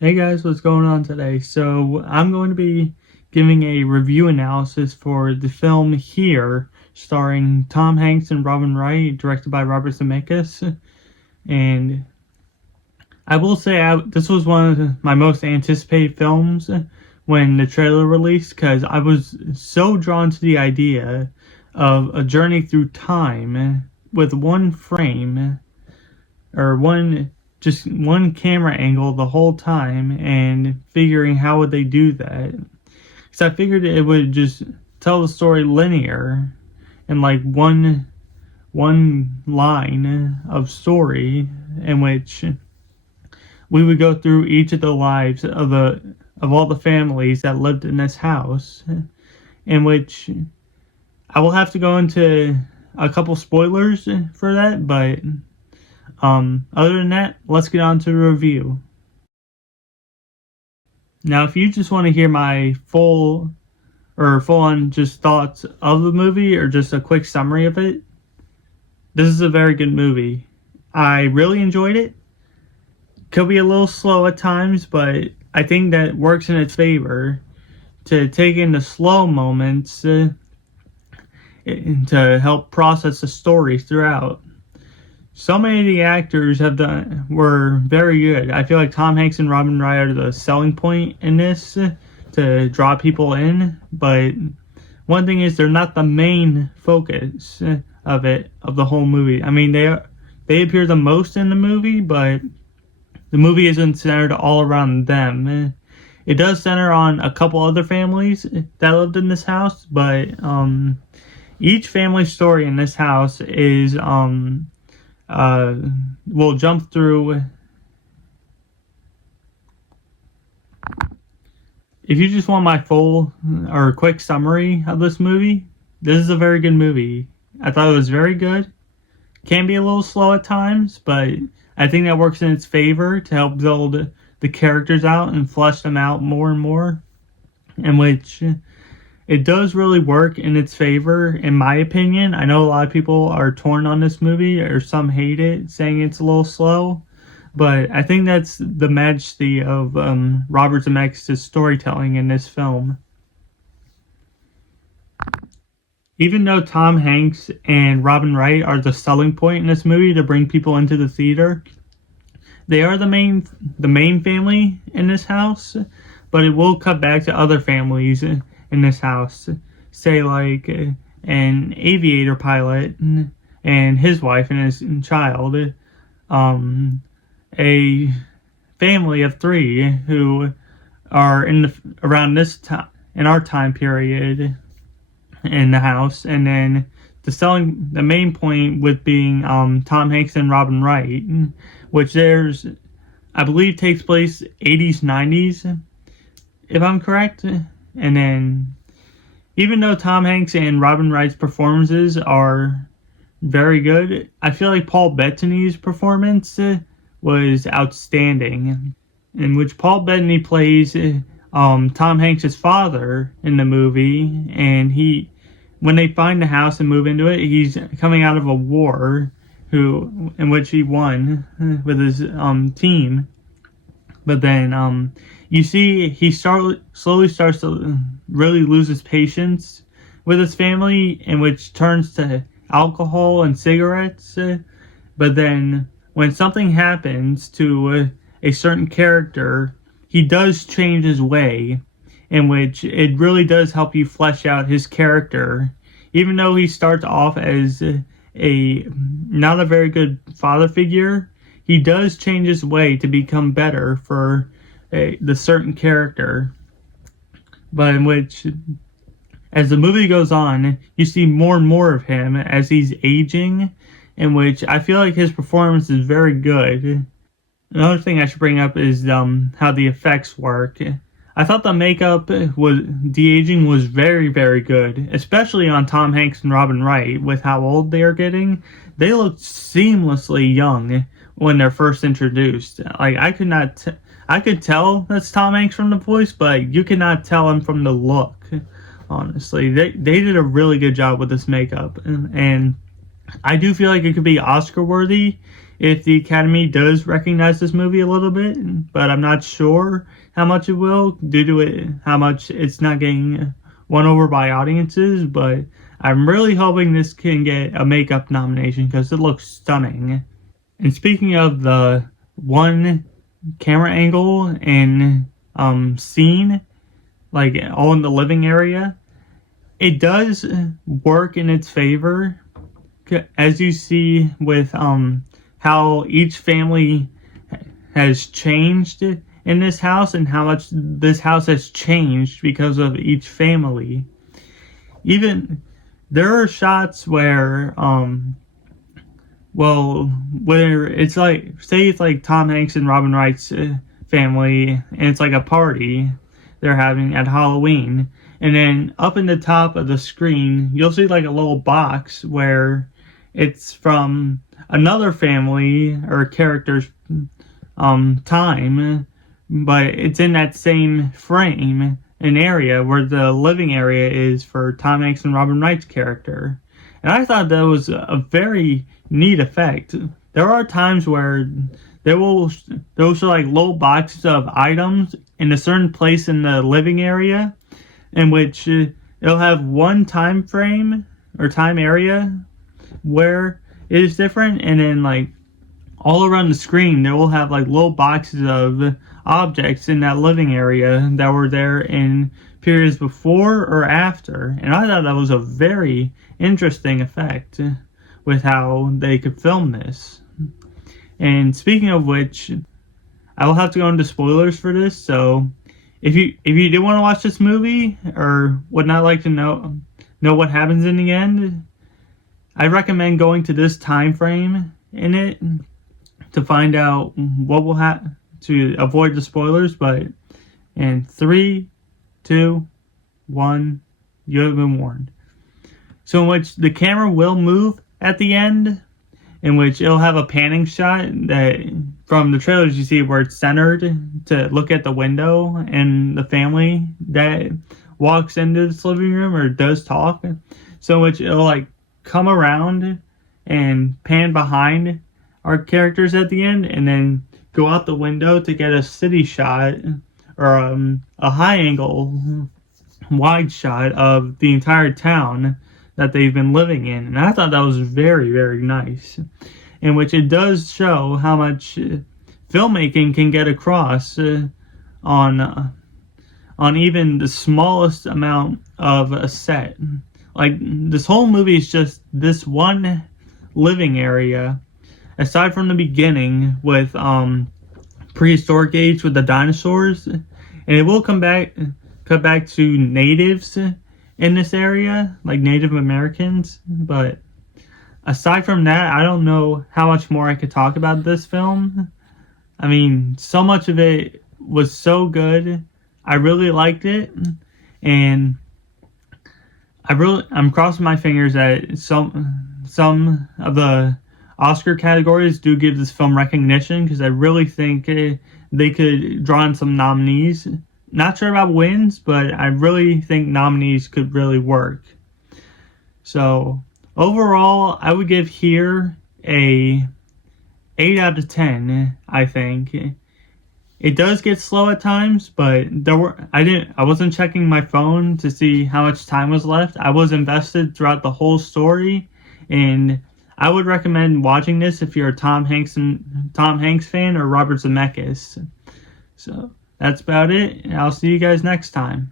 Hey guys, what's going on today? So I'm going to be giving a review analysis for the film Here, starring Tom Hanks and Robin Wright, directed by Robert Zemeckis. And I will say this was one of my most anticipated films when the trailer released, because I was so drawn to the idea of a journey through time with one frame or one camera angle the whole time, and figuring how would they do that, because I figured it would just tell the story linear in like one line of story, in which we would go through each of the lives of all the families that lived in this house, in which I will have to go into a couple spoilers for that, but other than that, let's get on to the review. Now, if you just want to hear my full on just thoughts of the movie, or just a quick summary of it, this is a very good movie. I really enjoyed it. Could be a little slow at times, but I think that works in its favor to take in the slow moments to help process the story throughout. So many of the actors were very good. I feel like Tom Hanks and Robin Wright are the selling point in this to draw people in. But one thing is, they're not the main focus of the whole movie. I mean, they appear the most in the movie, but the movie isn't centered all around them. It does center on a couple other families that lived in this house, but each family story in this house is we'll jump through. If you just want my full or quick summary of this movie, this is a very good movie. I thought it was very good. Can be a little slow at times, but I think that works in its favor to help build the characters out and flesh them out more and more, in which it does really work in its favor, in my opinion. I know a lot of people are torn on this movie, or some hate it, saying it's a little slow. But I think that's the majesty of Robert Zemeckis' storytelling in this film. Even though Tom Hanks and Robin Wright are the selling point in this movie to bring people into the theater, they are the main family in this house, but it will cut back to other families in this house, say like an aviator pilot and his wife and his child, a family of 3 who are around this time in our time period in the house, and then the main point with being Tom Hanks and Robin Wright, which I believe takes place 80s 90s, if I'm correct. And then, even though Tom Hanks and Robin Wright's performances are very good, I feel like Paul Bettany's performance was outstanding, in which Paul Bettany plays Tom Hanks' father in the movie, and when they find the house and move into it, he's coming out of a war in which he won with his team. But then you see he slowly starts to really lose his patience with his family, in which turns to alcohol and cigarettes. But then when something happens to a certain character, he does change his way, in which it really does help you flesh out his character. Even though he starts off as not a very good father figure, he does change his way to become better for the certain character. But in which, as the movie goes on, you see more and more of him as he's aging, in which I feel like his performance is very good. Another thing I should bring up is how the effects work. I thought the makeup de-aging was very, very good, especially on Tom Hanks and Robin Wright. With how old they are getting, they look seamlessly young when they're first introduced. Like, I could tell that's Tom Hanks from the voice, but you cannot tell him from the look. Honestly, they did a really good job with this makeup, and I do feel like it could be Oscar worthy if the Academy does recognize this movie a little bit, but I'm not sure how much it will due to how much it's not getting won over by audiences, but I'm really hoping this can get a makeup nomination because it looks stunning. And speaking of the one camera angle and scene, like all in the living area, it does work in its favor, as you see with how each family has changed in this house and how much this house has changed because of each family. Even there are shots where where it's like, say it's like Tom Hanks and Robin Wright's family, and it's like a party they're having at Halloween, and then up in the top of the screen you'll see like a little box where it's from another family or character's time, but it's in that same frame, an area where the living area is for Tom Hanks and Robin Wright's character. And I thought that was a very neat effect. There are times where they'll show like little boxes of items in a certain place in the living area, in which it'll have one time frame or time area where it is different, and then like all around the screen they will have like little boxes of objects in that living area that were there in periods before or after. And I thought that was a very interesting effect with how they could film this. And speaking of which, I will have to go into spoilers for this, so if you do want to watch this movie or would not like to know what happens in the end, I recommend going to this time frame in it to find out what will happen, to avoid the spoilers. But in 3, 2, 1, you have been warned. So in which the camera will move at the end, in which it'll have a panning shot that from the trailers you see where it's centered to look at the window and the family that walks into this living room or does talk. So in which it'll like come around and pan behind our characters at the end, and then go out the window to get a city shot or a high angle wide shot of the entire town that they've been living in. And I thought that was very, very nice, in which it does show how much filmmaking can get across on even the smallest amount of a set. Like, this whole movie is just this one living area, aside from the beginning with prehistoric age with the dinosaurs, and it will cut back to natives in this area, like Native Americans. But aside from that, I don't know how much more I could talk about this film. I mean, so much of it was so good. I really liked it, and I'm crossing my fingers that some of the Oscar categories do give this film recognition, because I really think they could draw in some nominees. Not sure about wins, but I really think nominees could really work. So overall, I would give here a 8 out of 10, I think. It does get slow at times, but I wasn't checking my phone to see how much time was left. I was invested throughout the whole story, and I would recommend watching this if you're a Tom Hanks fan or Robert Zemeckis. So that's about it, and I'll see you guys next time.